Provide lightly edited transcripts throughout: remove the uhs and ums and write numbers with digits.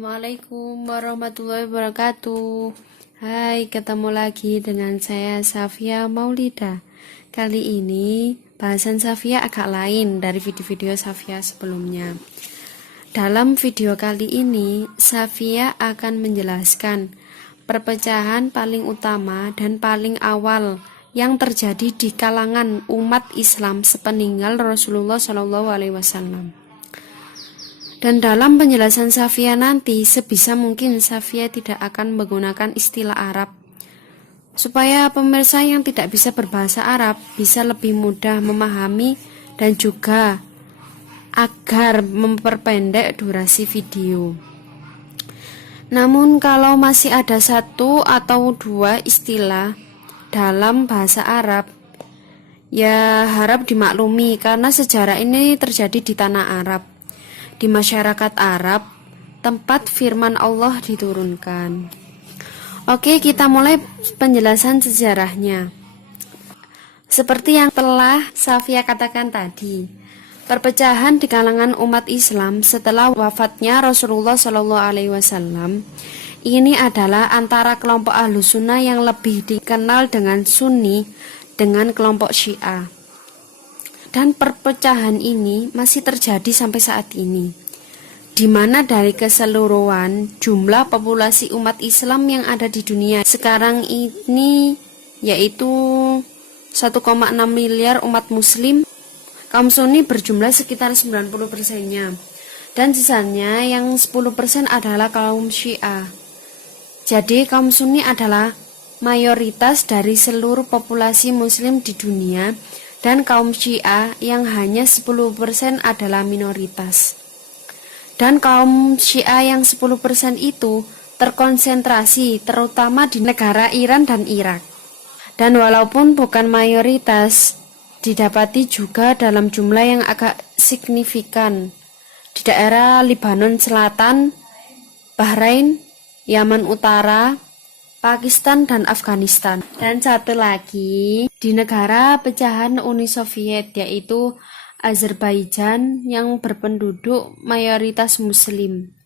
Assalamualaikum warahmatullahi wabarakatuh. Hai, ketemu lagi dengan saya Safia Maulida. Kali ini bahasan Safia agak lain dari video-video Safia sebelumnya. Dalam video kali ini, Safia akan menjelaskan perpecahan paling utama dan paling awal yang terjadi di kalangan umat Islam sepeninggal Rasulullah SAW. Dan dalam penjelasan Safia nanti, sebisa mungkin Safia tidak akan menggunakan istilah Arab, supaya pemirsa yang tidak bisa berbahasa Arab bisa lebih mudah memahami dan juga agar memperpendek durasi video. Namun kalau masih ada satu atau dua istilah dalam bahasa Arab, ya harap dimaklumi karena sejarah ini terjadi di tanah Arab, di masyarakat Arab, tempat firman Allah diturunkan. Oke, kita mulai penjelasan sejarahnya. Seperti yang telah Safia katakan tadi, perpecahan di kalangan umat Islam setelah wafatnya Rasulullah SAW ini adalah antara kelompok Ahlus Sunnah yang lebih dikenal dengan Sunni dengan kelompok Syiah. Dan perpecahan ini masih terjadi sampai saat ini, di mana dari keseluruhan jumlah populasi umat Islam yang ada di dunia sekarang ini yaitu 1,6 miliar umat muslim, kaum Sunni berjumlah sekitar 90%-nya, dan sisanya yang 10% adalah kaum Syiah. Jadi kaum Sunni adalah mayoritas dari seluruh populasi muslim di dunia, dan kaum Syiah yang hanya 10% adalah minoritas. Dan kaum Syiah yang 10% itu terkonsentrasi terutama di negara Iran dan Irak. Dan walaupun bukan mayoritas, didapati juga dalam jumlah yang agak signifikan di daerah Lebanon Selatan, Bahrain, Yaman Utara, Pakistan dan Afghanistan. Dan satu lagi di negara pecahan Uni Soviet, yaitu Azerbaijan yang berpenduduk mayoritas muslim.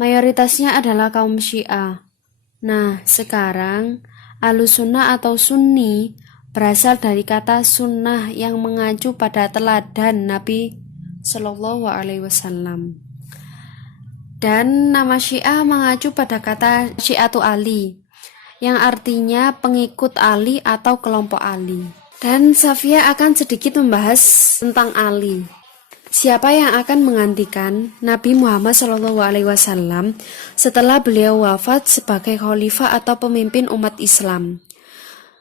Mayoritasnya adalah kaum Syiah. Nah, sekarang Ahlus Sunnah atau Sunni berasal dari kata sunnah yang mengacu pada teladan Nabi Shallallahu Alaihi Wasallam. Dan nama Syiah mengacu pada kata Syiatu Ali, yang artinya pengikut Ali atau kelompok Ali. Dan Safia akan sedikit membahas tentang Ali. Siapa yang akan menggantikan Nabi Muhammad SAW setelah beliau wafat sebagai khalifah atau pemimpin umat Islam?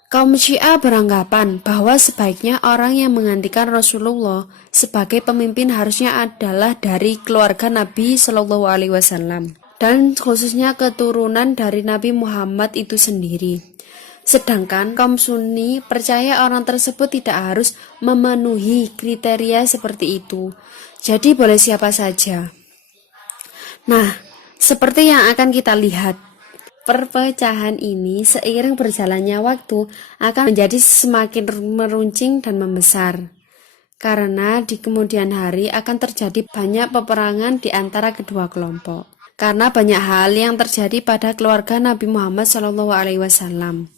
Kaum Syiah beranggapan bahwa sebaiknya orang yang menggantikan Rasulullah sebagai pemimpin harusnya adalah dari keluarga Nabi SAW, dan khususnya keturunan dari Nabi Muhammad itu sendiri. Sedangkan kaum Sunni percaya orang tersebut tidak harus memenuhi kriteria seperti itu, jadi boleh siapa saja. Nah, seperti yang akan kita lihat, perpecahan ini seiring berjalannya waktu akan menjadi semakin meruncing dan membesar, karena di kemudian hari akan terjadi banyak peperangan di antara kedua kelompok. Karena banyak hal yang terjadi pada keluarga Nabi Muhammad SAW.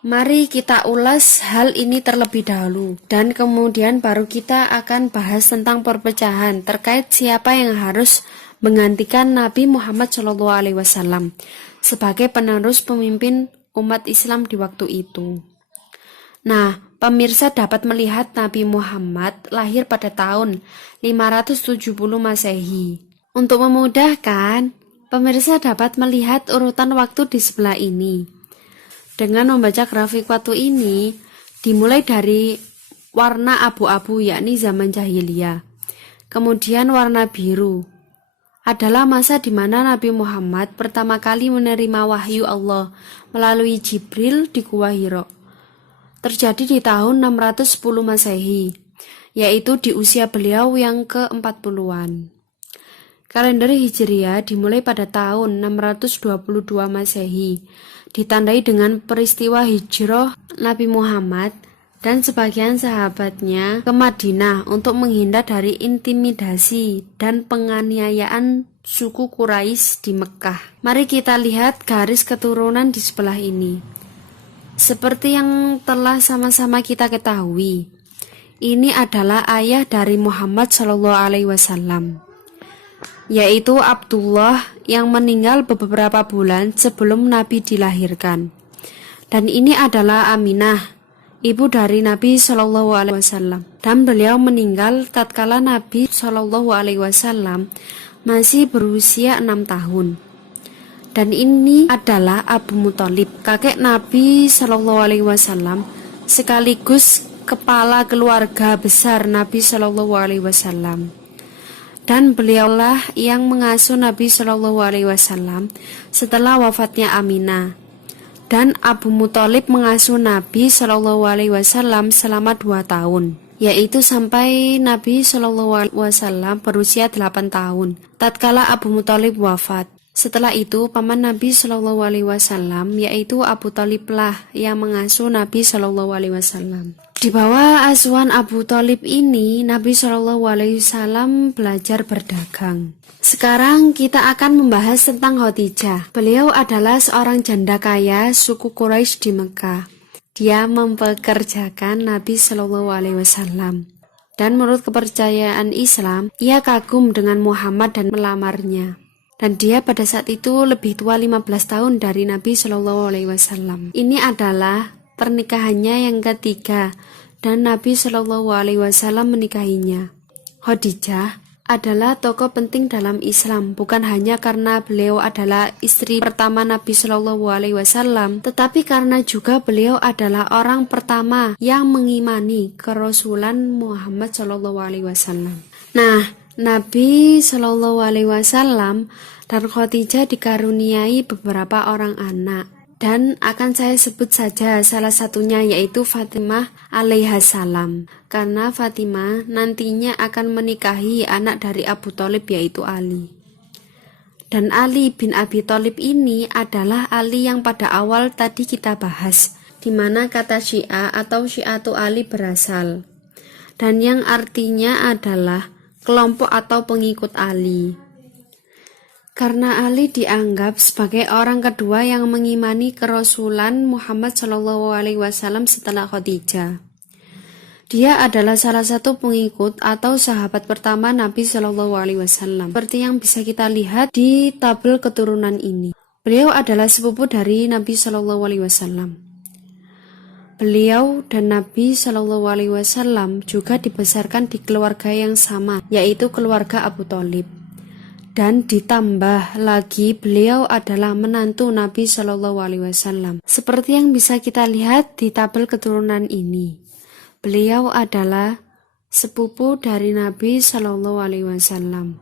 Mari kita ulas hal ini terlebih dahulu, dan kemudian baru kita akan bahas tentang perpecahan terkait siapa yang harus menggantikan Nabi Muhammad SAW sebagai penerus pemimpin umat Islam di waktu itu. Nah, pemirsa dapat melihat Nabi Muhammad lahir pada tahun 570 Masehi. Untuk memudahkan, pemirsa dapat melihat urutan waktu di sebelah ini. Dengan membaca grafik waktu ini, dimulai dari warna abu-abu yakni zaman jahiliyah. Kemudian warna biru adalah masa di mana Nabi Muhammad pertama kali menerima wahyu Allah melalui Jibril di Gua Hira. Terjadi di tahun 610 Masehi, yaitu di usia beliau yang ke-40-an. Kalender Hijriah dimulai pada tahun 622 Masehi, ditandai dengan peristiwa hijrah Nabi Muhammad dan sebagian sahabatnya ke Madinah untuk menghindar dari intimidasi dan penganiayaan suku Quraisy di Mekah. Mari kita lihat garis keturunan di sebelah ini. Seperti yang telah sama-sama kita ketahui, ini adalah ayah dari Muhammad SAW, yaitu Abdullah yang meninggal beberapa bulan sebelum Nabi dilahirkan. Dan ini adalah Aminah, ibu dari Nabi SAW, dan beliau meninggal tatkala Nabi SAW masih berusia 6 tahun. Dan ini adalah Abu Muthalib, kakek Nabi SAW, sekaligus kepala keluarga besar Nabi SAW. Dan beliaulah yang mengasuh Nabi SAW setelah wafatnya Aminah. Dan Abu Muthalib mengasuh Nabi SAW selama 2 tahun, yaitu sampai Nabi SAW berusia 8 tahun, tatkala Abu Muthalib wafat. Setelah itu, paman Nabi SAW, yaitu Abu Thaliblah yang mengasuh Nabi SAW. Di bawah asuhan Abu Thalib ini, Nabi SAW belajar berdagang. Sekarang kita akan membahas tentang Khadijah. Beliau adalah seorang janda kaya suku Quraisy di Mekah. Dia mempekerjakan Nabi SAW. Dan menurut kepercayaan Islam, ia kagum dengan Muhammad dan melamarnya. Dan dia pada saat itu lebih tua 15 tahun dari Nabi SAW. Ini adalah pernikahannya yang ketiga, dan Nabi SAW menikahinya. Khadijah adalah tokoh penting dalam Islam, bukan hanya karena beliau adalah istri pertama Nabi SAW, tetapi karena juga beliau adalah orang pertama yang mengimani kerasulan Muhammad SAW. Nah, Nabi SAW dan Khadijah dikaruniai beberapa orang anak, dan akan saya sebut saja salah satunya, yaitu Fatimah alaihissalam, karena Fatimah nantinya akan menikahi anak dari Abu Thalib, yaitu Ali. Dan Ali bin Abi Thalib ini adalah Ali yang pada awal tadi kita bahas, di mana kata Syiah atau Syiatu Ali berasal, dan yang artinya adalah kelompok atau pengikut Ali. Karena Ali dianggap sebagai orang kedua yang mengimani kerasulan Muhammad SAW setelah Khadijah. Dia adalah salah satu pengikut atau sahabat pertama Nabi SAW, seperti yang bisa kita lihat di tabel keturunan ini. Beliau adalah sepupu dari Nabi SAW. Beliau dan Nabi SAW juga dibesarkan di keluarga yang sama, yaitu keluarga Abu Thalib. Dan ditambah lagi beliau adalah menantu Nabi SAW. Seperti yang bisa kita lihat di tabel keturunan ini, beliau adalah sepupu dari Nabi SAW.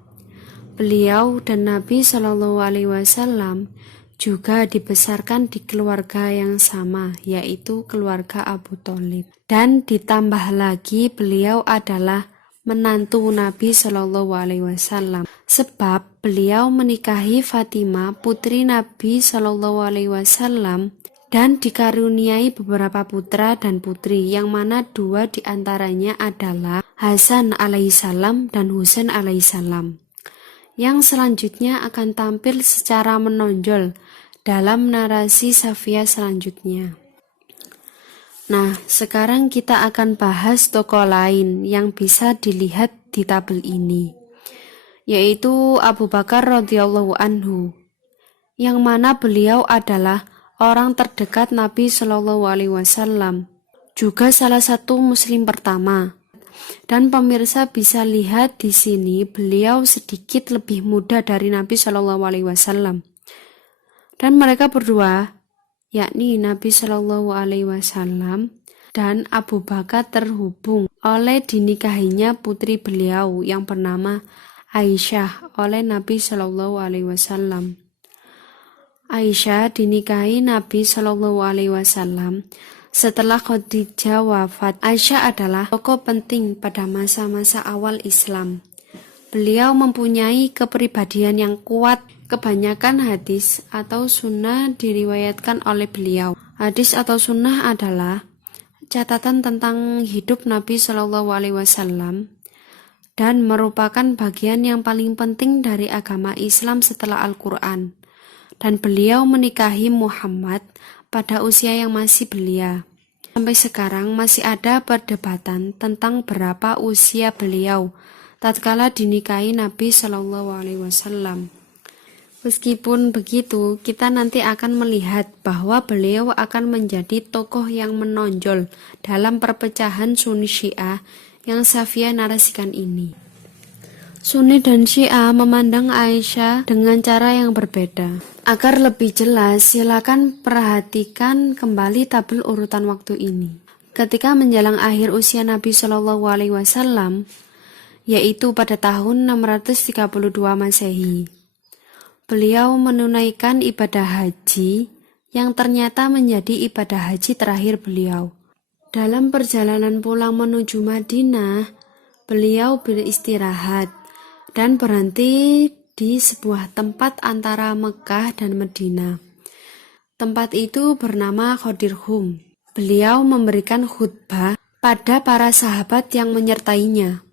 Beliau dan Nabi SAW juga dibesarkan di keluarga yang sama, yaitu keluarga Abu Thalib. Dan ditambah lagi beliau adalah menantu Nabi SAW, sebab beliau menikahi Fatimah putri Nabi SAW dan dikaruniai beberapa putra dan putri, yang mana 2 diantaranya adalah Hasan alaihissalam dan Husain alaihissalam, yang selanjutnya akan tampil secara menonjol dalam narasi Safiyah selanjutnya. Nah, sekarang kita akan bahas tokoh lain yang bisa dilihat di tabel ini, yaitu Abu Bakar radhiyallahu anhu, yang mana beliau adalah orang terdekat Nabi SAW, juga salah satu muslim pertama. Dan pemirsa bisa lihat di sini beliau sedikit lebih muda dari Nabi SAW. Dan mereka berdua, yakni Nabi SAW dan Abu Bakar, terhubung oleh dinikahinya putri beliau yang bernama Aisyah oleh Nabi SAW. Aisyah dinikahi Nabi SAW setelah Khadijah wafat. Aisyah adalah tokoh penting pada masa-masa awal Islam. Beliau mempunyai kepribadian yang kuat. Kebanyakan hadis atau sunnah diriwayatkan oleh beliau. Hadis atau sunnah adalah catatan tentang hidup Nabi Shallallahu Alaihi Wasallam dan merupakan bagian yang paling penting dari agama Islam setelah Al-Quran. Dan beliau menikahi Muhammad pada usia yang masih belia. Sampai sekarang masih ada perdebatan tentang berapa usia beliau tatkala dinikahi Nabi Shallallahu Alaihi Wasallam. Meskipun begitu, kita nanti akan melihat bahwa beliau akan menjadi tokoh yang menonjol dalam perpecahan Sunni Syiah yang Safia narasikan ini. Sunni dan Syiah memandang Aisyah dengan cara yang berbeda. Agar lebih jelas, silakan perhatikan kembali tabel urutan waktu ini. Ketika menjelang akhir usia Nabi Shallallahu Alaihi Wasallam, yaitu pada tahun 632 Masehi, beliau menunaikan ibadah haji yang ternyata menjadi ibadah haji terakhir beliau. Dalam perjalanan pulang menuju Madinah, beliau beristirahat dan berhenti di sebuah tempat antara Mekah dan Madinah. Tempat itu bernama Qadirhum. Beliau memberikan khutbah pada para sahabat yang menyertainya,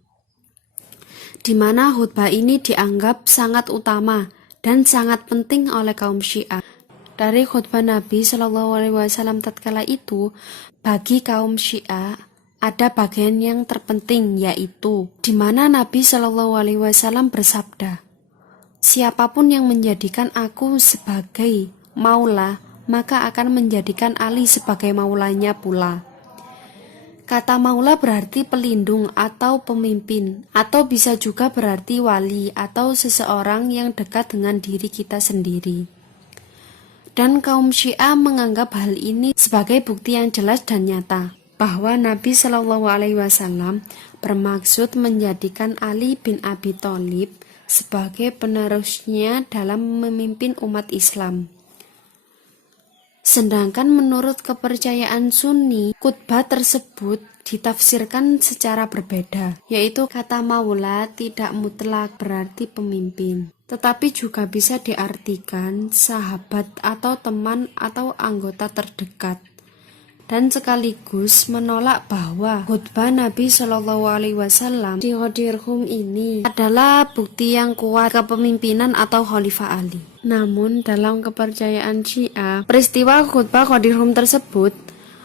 di mana khutbah ini dianggap sangat utama dan sangat penting oleh kaum Syiah. Dari khutbah Nabi Shallallahu Alaihi Wasallam tatkala itu, bagi kaum Syiah ada bagian yang terpenting, yaitu di mana Nabi Shallallahu Alaihi Wasallam bersabda, "Siapapun yang menjadikan aku sebagai maula, maka akan menjadikan Ali sebagai maulanya pula." Kata maula berarti pelindung atau pemimpin, atau bisa juga berarti wali atau seseorang yang dekat dengan diri kita sendiri. Dan kaum Syiah menganggap hal ini sebagai bukti yang jelas dan nyata bahwa Nabi Shallallahu Alaihi Wasallam bermaksud menjadikan Ali bin Abi Thalib sebagai penerusnya dalam memimpin umat Islam. Sedangkan menurut kepercayaan Sunni, khutbah tersebut ditafsirkan secara berbeda, yaitu kata maula tidak mutlak berarti pemimpin, tetapi juga bisa diartikan sahabat atau teman atau anggota terdekat. Dan sekaligus menolak bahwa khutbah Nabi Shallallahu Alaihi Wasallam di Qadirhum ini adalah bukti yang kuat kepemimpinan atau Khalifah Ali. Namun dalam kepercayaan Syiah, peristiwa khutbah Qadirhum tersebut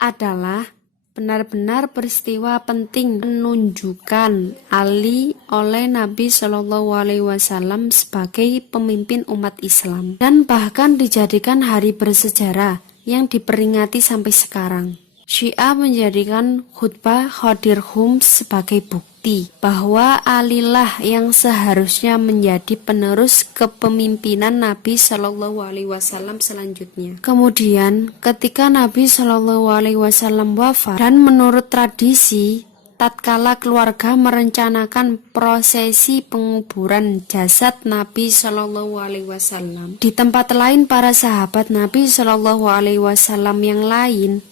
adalah benar-benar peristiwa penting menunjukkan Ali oleh Nabi Shallallahu Alaihi Wasallam sebagai pemimpin umat Islam dan bahkan dijadikan hari bersejarah yang diperingati sampai sekarang. Syiah menjadikan khutbah Qadirhum sebagai bukti bahwa Alilah yang seharusnya menjadi penerus kepemimpinan Nabi Shallallahu Alaihi Wasallam selanjutnya. Kemudian, ketika Nabi Shallallahu Alaihi Wasallam wafat, dan menurut tradisi, tatkala keluarga merencanakan prosesi penguburan jasad Nabi Shallallahu Alaihi Wasallam, di tempat lain para sahabat Nabi Shallallahu Alaihi Wasallam yang lain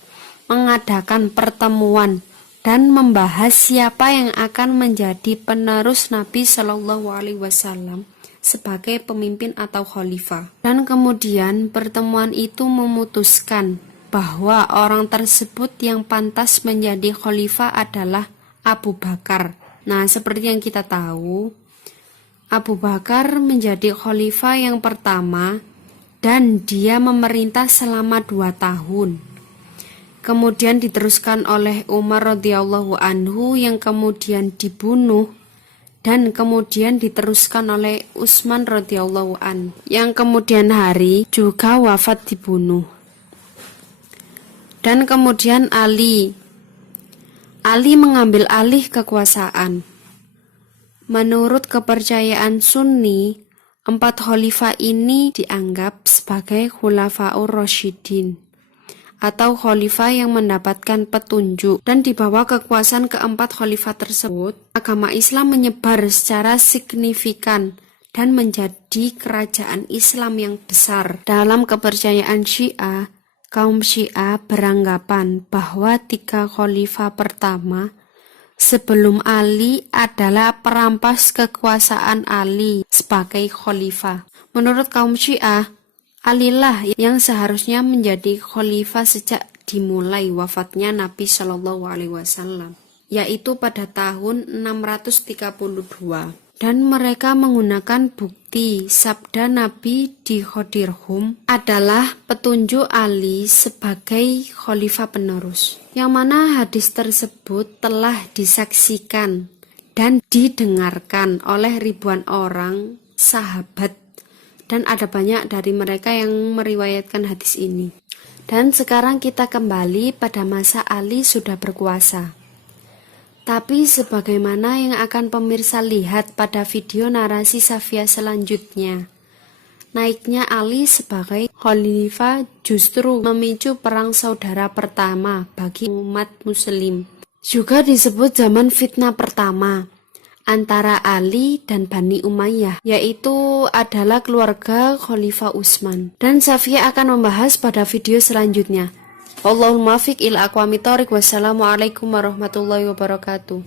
mengadakan pertemuan dan membahas siapa yang akan menjadi penerus Nabi Shallallahu Alaihi Wasallam sebagai pemimpin atau khalifah. Dan kemudian pertemuan itu memutuskan bahwa orang tersebut yang pantas menjadi khalifah adalah Abu Bakar. Nah, seperti yang kita tahu, Abu Bakar menjadi khalifah yang pertama dan dia memerintah selama 2 tahun. Kemudian diteruskan oleh Umar radhiyallahu anhu yang kemudian dibunuh, dan kemudian diteruskan oleh Utsman radhiyallahu anhu yang kemudian hari juga wafat dibunuh. Dan kemudian Ali mengambil alih kekuasaan. Menurut kepercayaan Sunni, 4 khalifah ini dianggap sebagai Khulafaur Rasyidin atau khalifah yang mendapatkan petunjuk, dan di bawah kekuasaan keempat khalifah tersebut, agama Islam menyebar secara signifikan dan menjadi kerajaan Islam yang besar. Dalam kepercayaan Syiah, kaum Syiah beranggapan bahwa 3 khalifah pertama sebelum Ali adalah perampas kekuasaan Ali sebagai khalifah. Menurut kaum Syiah, Alilah yang seharusnya menjadi khalifah sejak dimulai wafatnya Nabi Shallallahu Alaihi Wasallam, yaitu pada tahun 632. Dan mereka menggunakan bukti sabda Nabi di Khodirhum adalah petunjuk Ali sebagai khalifah penerus, yang mana hadis tersebut telah disaksikan dan didengarkan oleh ribuan orang sahabat, dan ada banyak dari mereka yang meriwayatkan hadis ini. Dan sekarang kita kembali pada masa Ali sudah berkuasa. Tapi sebagaimana yang akan pemirsa lihat pada video narasi Safia selanjutnya, naiknya Ali sebagai khalifah justru memicu perang saudara pertama bagi umat muslim. Juga disebut zaman fitnah pertama antara Ali dan Bani Umayyah, yaitu adalah keluarga Khalifah Utsman. Dan Safia akan membahas pada video selanjutnya. Wallahul muwaffiq ila aqwamit thoriq. Wassalamualaikum warahmatullahi wabarakatuh.